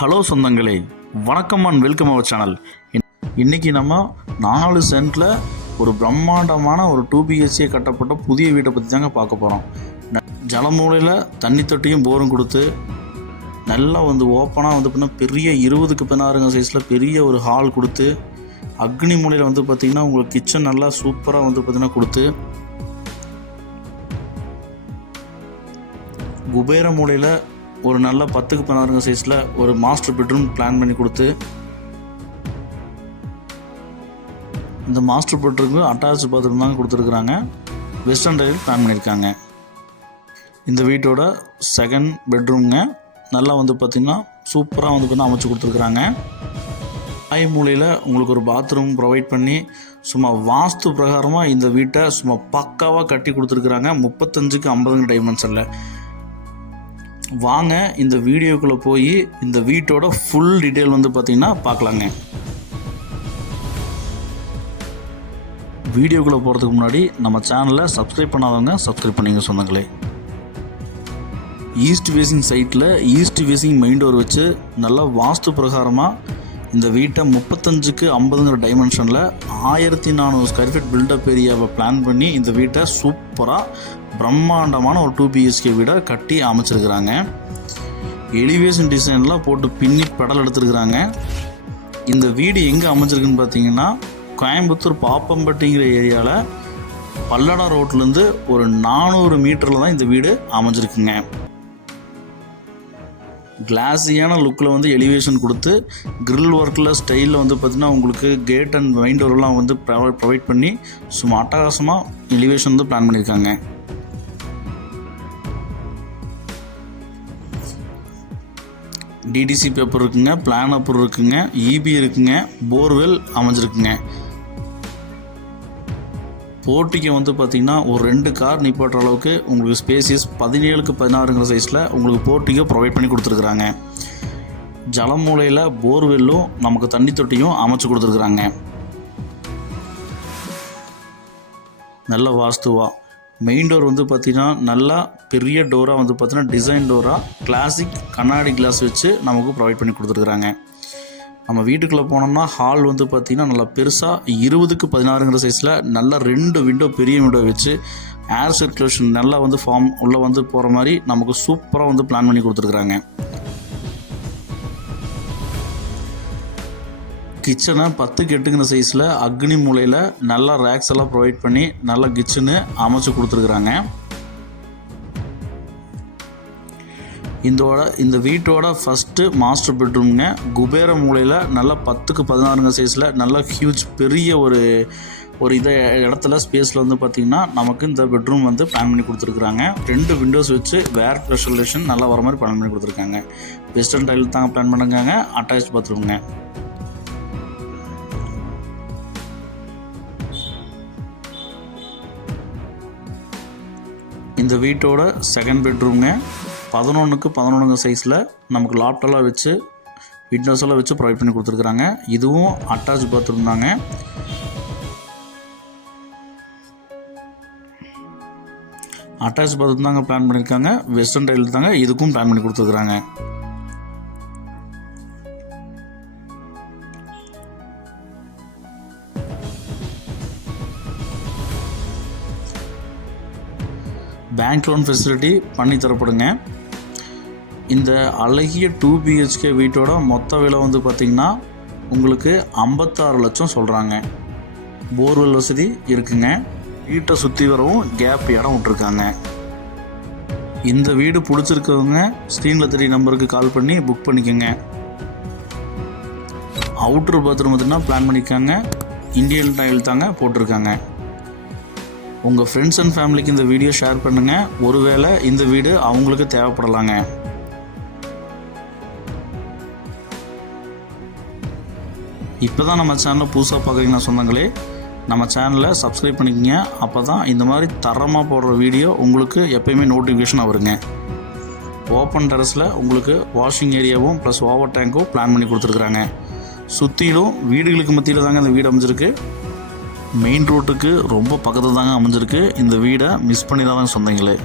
Hello சொந்தங்களே, வணக்கம் and welcome our channel. இன்றைக்கி நம்ம 4 சென்ட்டில் ஒரு பிரம்மாண்டமான ஒரு 2 BHK கட்டப்பட்ட புதிய வீட்டை பற்றி தாங்க பார்க்க போகிறோம். ஜலமூலையில் தண்ணி தொட்டியும் போரும் கொடுத்து நல்லா ஓப்பனாக பார்த்தீங்கன்னா பெரிய 20க்கு 16 சைஸில் பெரிய ஒரு ஹால் கொடுத்து, அக்னி மூலையில் பார்த்திங்கன்னா உங்களுக்கு கிச்சன் நல்லா சூப்பராக பார்த்திங்கன்னா கொடுத்து, குபேர மூலையில் ஒரு நல்ல 10க்கு 16 சைஸில் ஒரு மாஸ்டர் பெட்ரூம் பிளான் பண்ணி கொடுத்து, இந்த மாஸ்டர் பெட்ரூமுக்கு அட்டாச் பாத்ரூம் தாங்க கொடுத்துருக்குறாங்க. வெஸ்டர்ன் டைல் பிளான் பண்ணியிருக்காங்க. இந்த வீட்டோட செகண்ட் பெட்ரூம்ங்க நல்லா பார்த்திங்கன்னா சூப்பராக பார்த்தீங்கன்னா அமைச்சு கொடுத்துருக்குறாங்க. தாய் மூலையில் உங்களுக்கு ஒரு பாத்ரூம் ப்ரொவைட் பண்ணி சும்மா வாஸ்து பிரகாரமாக இந்த வீட்டை சும்மா பக்காவாக கட்டி கொடுத்துருக்குறாங்க. 35க்கு 50 டைமென்ஷனில். வாங்க இந்த வீடியோக்குள்ளே போய் இந்த வீட்டோட ஃபுல் டீட்டெயில் பார்த்திங்கன்னா பார்க்கலாங்க. வீடியோக்குள்ளே போகிறதுக்கு முன்னாடி நம்ம சேனலை சப்ஸ்கிரைப் பண்ணாதவங்க சப்ஸ்கிரைப் பண்ணிங்க சொந்தங்களே. ஈஸ்ட் ஃபேஸிங் சைட்டில் ஈஸ்ட் ஃபேஸிங் மெயின் டோர் வச்சு நல்லா வாஸ்து பிரகாரமாக இந்த வீட்டை 35க்கு 50 டைமென்ஷனில் 1400 ஸ்கொயர் ஃபீட் பில்டப் ஏரியாவை பிளான் பண்ணி இந்த வீட்டை சூப்பராக பிரம்மாண்டமான ஒரு 2 BHK வீடை கட்டி அமைச்சிருக்கிறாங்க. எலிவேஷன் டிசைன்லாம் போட்டு பின்னி பெடல் எடுத்துருக்குறாங்க. இந்த வீடு எங்கே அமைச்சிருக்குன்னு பார்த்தீங்கன்னா கோயம்புத்தூர் பாப்பம்பட்டிங்கிற ஏரியாவில் பல்லடா ரோட்லேருந்து ஒரு 400 மீட்டரில் தான் இந்த வீடு அமைஞ்சிருக்குங்க. கிளாஸியான லுக்கில் எலிவேஷன் கொடுத்து கிரில் ஒர்க்கில் ஸ்டைலில் பார்த்திங்கன்னா உங்களுக்கு கேட் அண்ட் மெயின் டோர்லாம் ப்ரொவைட் பண்ணி சும்மா அட்டகாசமாக எலிவேஷன் பிளான் பண்ணியிருக்காங்க. டிடிசி பேப்பர் இருக்குங்க, பிளான் அப்ரூவ் இருக்குங்க, இபி இருக்குங்க, போர்வெல் அமைஞ்சிருக்குங்க. போர்ட்டிக்கு பார்த்திங்கன்னா ஒரு 2 கார் நிப்பாட்டுற அளவுக்கு உங்களுக்கு ஸ்பேசியஸ் 17க்கு 16 சைஸில் உங்களுக்கு போர்ட்டிக்கோ ப்ரொவைட் பண்ணி கொடுத்துருக்குறாங்க. ஜலமூலையில் போர்வெல்லும் நமக்கு தண்ணி தொட்டியும் அமைச்சு கொடுத்துருக்குறாங்க. நல்ல வாஸ்துவா மெயின் டோர் பார்த்திங்கன்னா நல்லா பெரிய டோராக பார்த்திங்கன்னா டிசைன் டோராக கிளாசிக் கண்ணாடி கிளாஸ் வச்சு நமக்கு ப்ரொவைட் பண்ணி கொடுத்துருக்குறாங்க. நம்ம வீட்டுக்குள்ளே போனோம்னா ஹால் பார்த்திங்கன்னா நல்லா பெருசாக 20க்கு 16 சைஸில் நல்லா 2 விண்டோ பெரிய விண்டோ வச்சு ஏர் சர்க்குலேஷன் நல்லா ஃபார்ம் உள்ளே போகிற மாதிரி நமக்கு சூப்பராக பிளான் பண்ணி கொடுத்துருக்குறாங்க. கிச்சனை 10க்கு 8 சைஸில் அக்னி மூலையில் நல்லா ரேக்ஸ் எல்லாம் ப்ரொவைட் பண்ணி நல்லா கிச்சனு அமைச்சு கொடுத்துருக்குறாங்க. இந்த வீட்டோட ஃபஸ்ட்டு மாஸ்டர் பெட்ரூம்ங்க குபேர மூலையில் நல்லா 10க்கு 16 சைஸில் நல்லா ஹியூஜ் பெரிய ஒரு இடத்துல ஸ்பேஸில் பார்த்திங்கன்னா நமக்கு இந்த பெட்ரூம் பிளான் பண்ணி கொடுத்துருக்குறாங்க. 2 விண்டோஸ் வச்சு வேர் ஸ்பெஷலேஷன் நல்லா வர மாதிரி பிளான் பண்ணி கொடுத்துருக்காங்க. வெஸ்டர்ன் டைல் தாங்க பிளான் பண்ணுறாங்க. அட்டாச் பாத்ரூம்ங்க. இந்த வீட்டோட செகண்ட் பெட்ரூம்ங்க 11க்கு 11 சைஸில் நமக்கு லாப்டெல்லாம் வச்சு விண்டோஸ் எல்லாம் வச்சு ப்ரொவைட் பண்ணி கொடுத்துருக்குறாங்க. இதுவும் அட்டாச் பாத்ரூம் தாங்க. அட்டாச் பாத்ரூம் தாங்க பிளான் பண்ணியிருக்காங்க. வெஸ்டர்ன் டைல் தாங்க இதுக்கும் பிளான் பண்ணி கொடுத்துருக்குறாங்க. பேங்க் லோன் ஃபெசிலிட்டி பண்ணி தரப்படுங்க. இந்த அழகிய 2 BHK வீட்டோட மொத்த விலை பார்த்திங்கன்னா உங்களுக்கு 56 லட்சம் சொல்கிறாங்க. போர்வெல் வசதி இருக்குங்க. வீட்டை சுற்றி வரவும் கேப் இடம் விட்டுருக்காங்க. இந்த வீடு பிடிச்சிருக்கவங்க ஸ்க்ரீனில் தெரிய நம்பருக்கு கால் பண்ணி புக் பண்ணிக்கோங்க. அவுட்ரு பாத்ரூம் பார்த்திங்கன்னா பிளான் பண்ணியிருக்காங்க. இந்தியன் டைல் தாங்க போட்டிருக்காங்க. உங்கள் ஃப்ரெண்ட்ஸ் அண்ட் ஃபேமிலிக்கு இந்த வீடியோ ஷேர் பண்ணுங்கள். ஒருவேளை இந்த வீடு அவங்களுக்கு தேவைப்படலாங்க. இப்போ தான் நம்ம சேனலை புதுசாக பார்க்குறீங்கன்னா சொந்தங்களே, நம்ம சேனலை சப்ஸ்கிரைப் பண்ணிக்கோங்க. அப்போ தான் இந்த மாதிரி தரமாக போடுற வீடியோ உங்களுக்கு எப்போயுமே நோட்டிஃபிகேஷன் வருங்க. ஓப்பன் டெரஸில் உங்களுக்கு வாஷிங் ஏரியாவும் ப்ளஸ் ஓவர் டேங்க்கும் பிளான் பண்ணி கொடுத்துருக்குறாங்க. சுற்றிலும் வீடுகளுக்கு மத்தியில் தாங்க இந்த வீடு அமைஞ்சிருக்கு. மெயின் ரோட்டுக்கு ரொம்ப பக்கத்தில் தாங்க அமைஞ்சிருக்கு. இந்த வீடை மிஸ் பண்ணி தான் சொந்தங்களே.